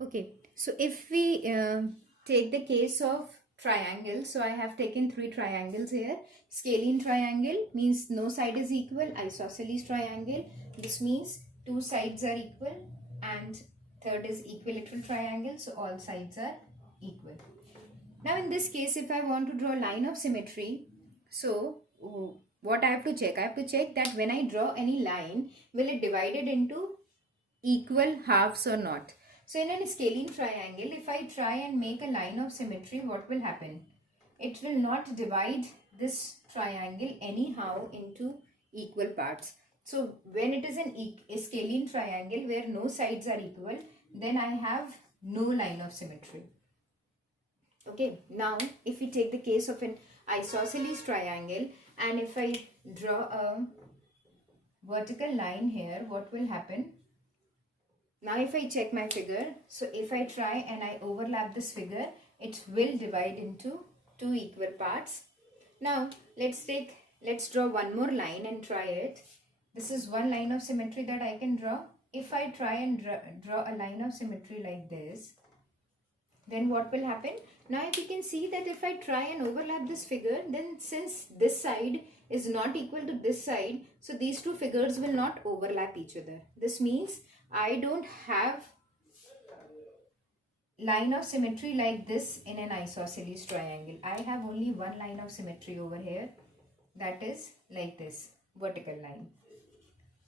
Okay, so if we take the case of triangle, so I have taken three triangles here. Scalene triangle means no side is equal. Isosceles triangle, this means two sides are equal. And third is equilateral triangle, so all sides are equal. Now in this case, if I want to draw a line of symmetry, so what I have to check? I have to check that when I draw any line, will it divide it into equal halves or not? So in a scalene triangle, if I try and make a line of symmetry, what will happen? It will not divide this triangle anyhow into equal parts. So when it is a scalene triangle where no sides are equal, then I have no line of symmetry. Okay, now if we take the case of an isosceles triangle, and if I draw a vertical line here, what will happen? Now if I check my figure, so if I try and I overlap this figure, it will divide into two equal parts. Now let's draw one more line and try it. This is one line of symmetry that I can draw. If I try and draw a line of symmetry like this, then what will happen? Now if you can see that if I try and overlap this figure, then since this side is not equal to this side, so these two figures will not overlap each other. This means I don't have line of symmetry like this in an isosceles triangle. I have only one line of symmetry over here, that is like this vertical line.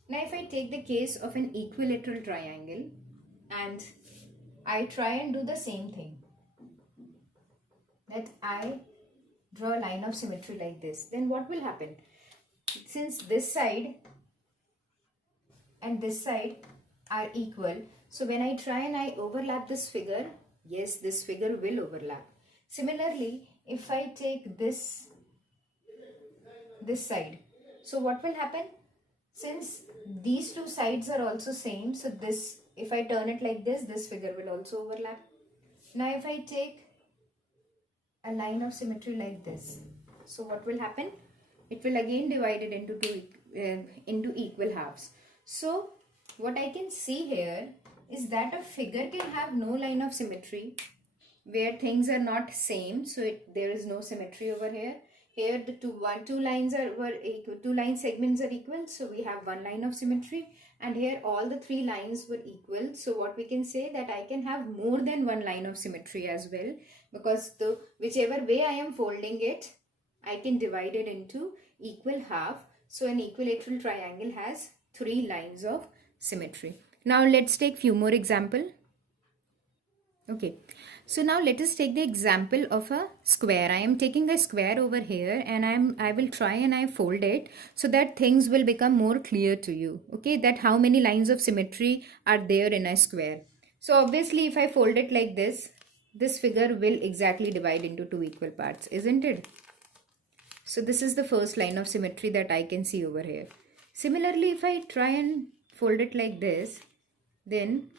Now if I take the case of an equilateral triangle and I try and do the same thing, that I draw a line of symmetry like this, then what will happen? Since this side and this side are equal, so when I try and I overlap this figure, yes, this figure will overlap. Similarly, if I take this side, so what will happen? Since these two sides are also same, so this, if I turn it like this figure will also overlap. Now if I take a line of symmetry like this, so what will happen? It will again divide it into equal halves. So what I can see here is that a figure can have no line of symmetry where things are not same, so there is no symmetry over here. Here the two line segments are equal, so we have one line of symmetry, and here all the three lines were equal. So what we can say, that I can have more than one line of symmetry as well, because whichever way I am folding it, I can divide it into equal half. So an equilateral triangle has three lines of symmetry. Now let's take few more example. Okay, so now let us take the example of a square. I am taking a square over here, and I will try and I fold it so that things will become more clear to you. Okay, that how many lines of symmetry are there in a square. So obviously if I fold it like this figure will exactly divide into two equal parts, isn't it? So this is the first line of symmetry that I can see over here. Similarly, if I try and fold it like this, then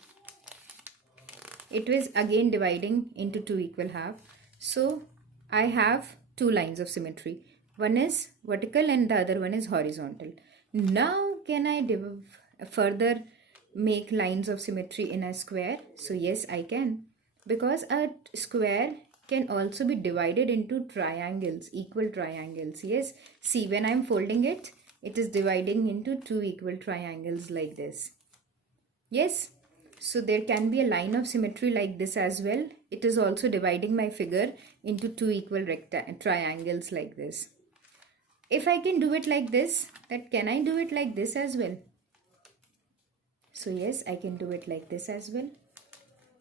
it was again dividing into two equal half. So I have two lines of symmetry. One is vertical and the other one is horizontal. Now can I further make lines of symmetry in a square? So yes, I can, because a square can also be divided into triangles, equal triangles. Yes, see, when I'm folding it, it is dividing into two equal triangles like this. Yes, so there can be a line of symmetry like this as well. It is also dividing my figure into two equal triangles like this. If I can do it like this, that can I do it like this as well? So yes, I can do it like this as well.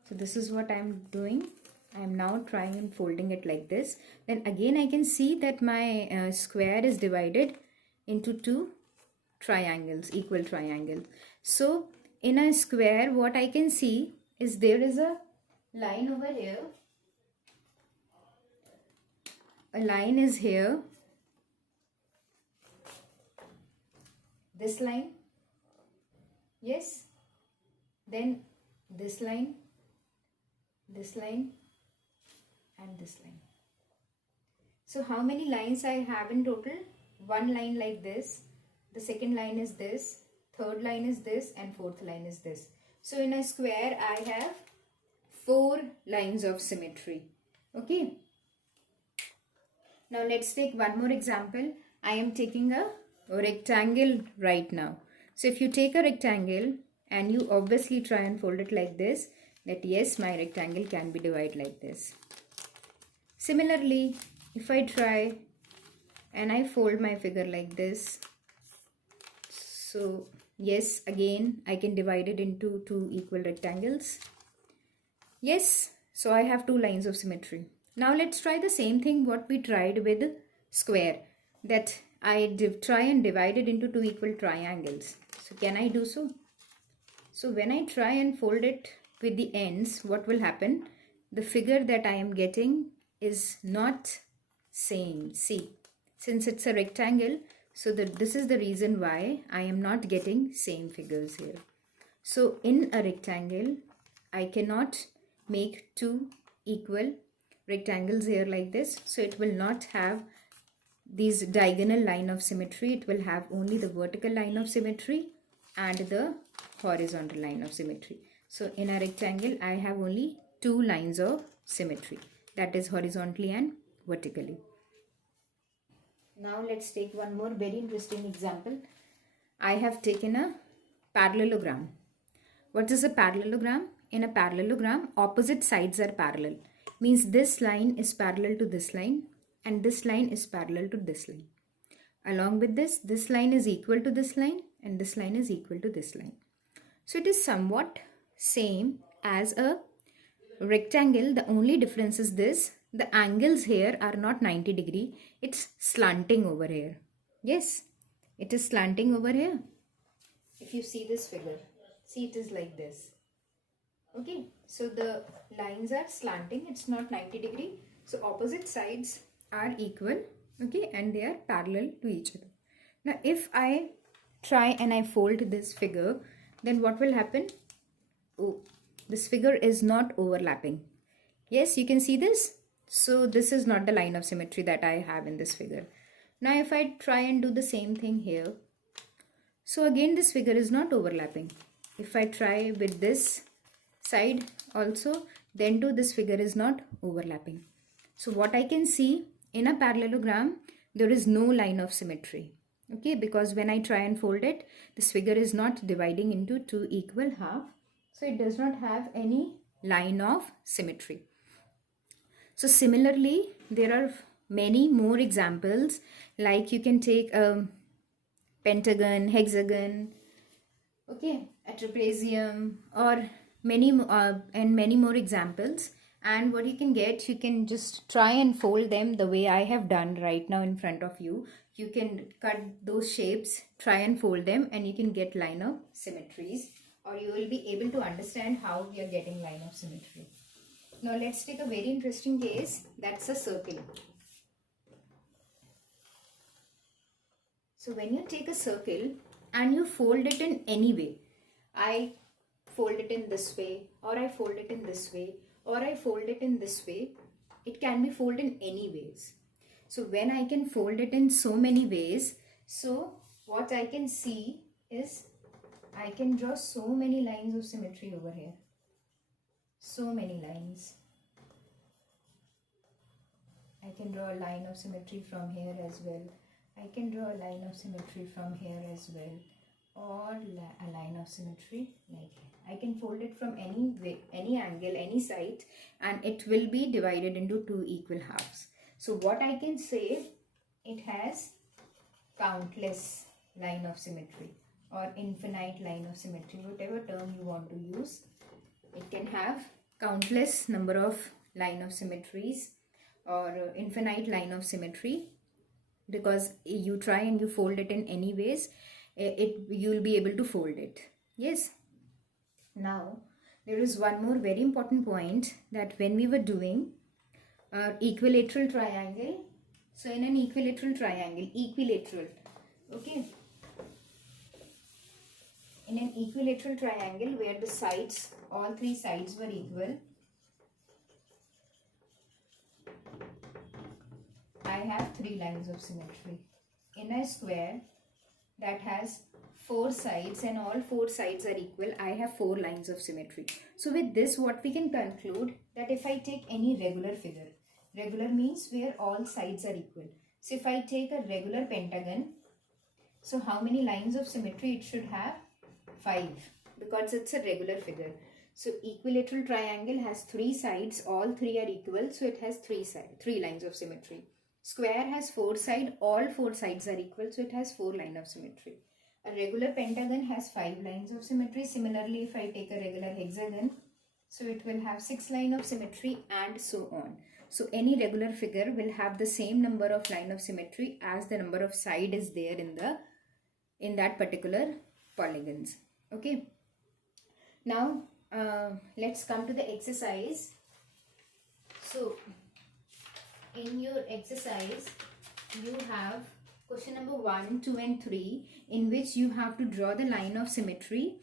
So this is what I'm doing. I am now trying and folding it like this. Then again I can see that my square is divided into two triangles, equal triangles. So in a square, what I can see is there is a line over here. A line is here. This line. Yes. Then this line, and this line. So how many lines I have in total? One line like this. The second line is this. Third line is this, and fourth line is this. So in a square I have 4 lines of symmetry. Okay. Now let's take one more example. I am taking a rectangle right now. So if you take a rectangle and you obviously try and fold it like this, that yes, my rectangle can be divided like this. Similarly, if I try and I fold my figure like this, so yes, again I can divide it into 2 equal rectangles. Yes, so I have 2 lines of symmetry. Now let's try the same thing what we tried with square, that I try and divide it into 2 equal triangles. So can I do so? So when I try and fold it with the ends, what will happen? The figure that I am getting is not same. See, since it's a rectangle, so this is the reason why I am not getting same figures here. So in a rectangle, I cannot make 2 equal rectangles here like this. So it will not have these diagonal line of symmetry. It will have only the vertical line of symmetry and the horizontal line of symmetry. So in a rectangle, I have only 2 lines of symmetry, that is horizontally and vertically. Now let's take one more very interesting example. I have taken a parallelogram. What is a parallelogram? In a parallelogram, opposite sides are parallel. Means this line is parallel to this line and this line is parallel to this line. Along with this line is equal to this line and this line is equal to this line. So it is somewhat same as a rectangle. The only difference is this: the angles here are not 90 degree, it's slanting over here. Yes, it is slanting over here. If you see this figure, see, it is like this. Okay, so the lines are slanting, it's not 90 degree. So opposite sides are equal, okay, and they are parallel to each other. Now if I try and I fold this figure, then what will happen? Oh, this figure is not overlapping. Yes, you can see this. So this is not the line of symmetry that I have in this figure. Now if I try and do the same thing here, so again this figure is not overlapping. If I try with this side also, then too this figure is not overlapping. So what I can see in a parallelogram, there is no line of symmetry. Okay, because when I try and fold it, this figure is not dividing into 2 equal half. So it does not have any line of symmetry. So similarly, there are many more examples, like you can take a pentagon, hexagon, okay, a trapezium, or many more examples. And what you can get, you can just try and fold them the way I have done right now in front of you. You can cut those shapes, try and fold them, and you can get line of symmetries, or you will be able to understand how we are getting line of symmetry. Now let's take a very interesting case, that's a circle. So when you take a circle and you fold it in any way, I fold it in this way, or I fold it in this way, or I fold it in this way, it can be folded in any ways. So when I can fold it in so many ways, so what I can see is I can draw so many lines of symmetry over here. So many lines. I can draw a line of symmetry from here as well. I can draw a line of symmetry from here as well, or a line of symmetry like here. I can fold it from any way, any angle, any side, and it will be divided into 2 equal halves. So what I can say, it has countless line of symmetry or infinite line of symmetry, whatever term you want to use. It can have countless number of line of symmetries or infinite line of symmetry, because you try and you fold it in any ways, you will be able to fold it. Yes. Now there is one more very important point, that when we were doing equilateral triangle, so in an equilateral triangle, okay, in an equilateral triangle where the sides, all 3 sides were equal, I have 3 lines of symmetry. In a square, that has 4 sides and all 4 sides are equal, I have 4 lines of symmetry. So with this, what we can conclude, that if I take any regular figure, regular means where all sides are equal. So if I take a regular pentagon, so how many lines of symmetry it should have? 5, because it's a regular figure. So equilateral triangle has 3 sides, all 3 are equal, so it has 3 lines of symmetry. Square has 4 sides, all 4 sides are equal, so it has 4 lines of symmetry. A regular pentagon has 5 lines of symmetry. Similarly, if I take a regular hexagon, so it will have 6 lines of symmetry, and so on. So any regular figure will have the same number of line of symmetry as the number of side is there in that particular polygons. Okay. Now let's come to the exercise. So in your exercise, you have question number 1, 2 and 3, in which you have to draw the line of symmetry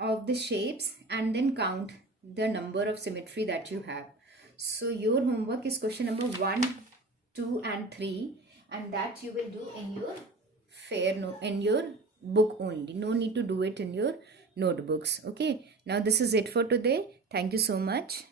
of the shapes and then count the number of symmetry that you have. So your homework is question number 1, 2 and 3, and that you will do in your in your book only. No need to do it in your notebooks. Okay. Now this is it for today. Thank you so much.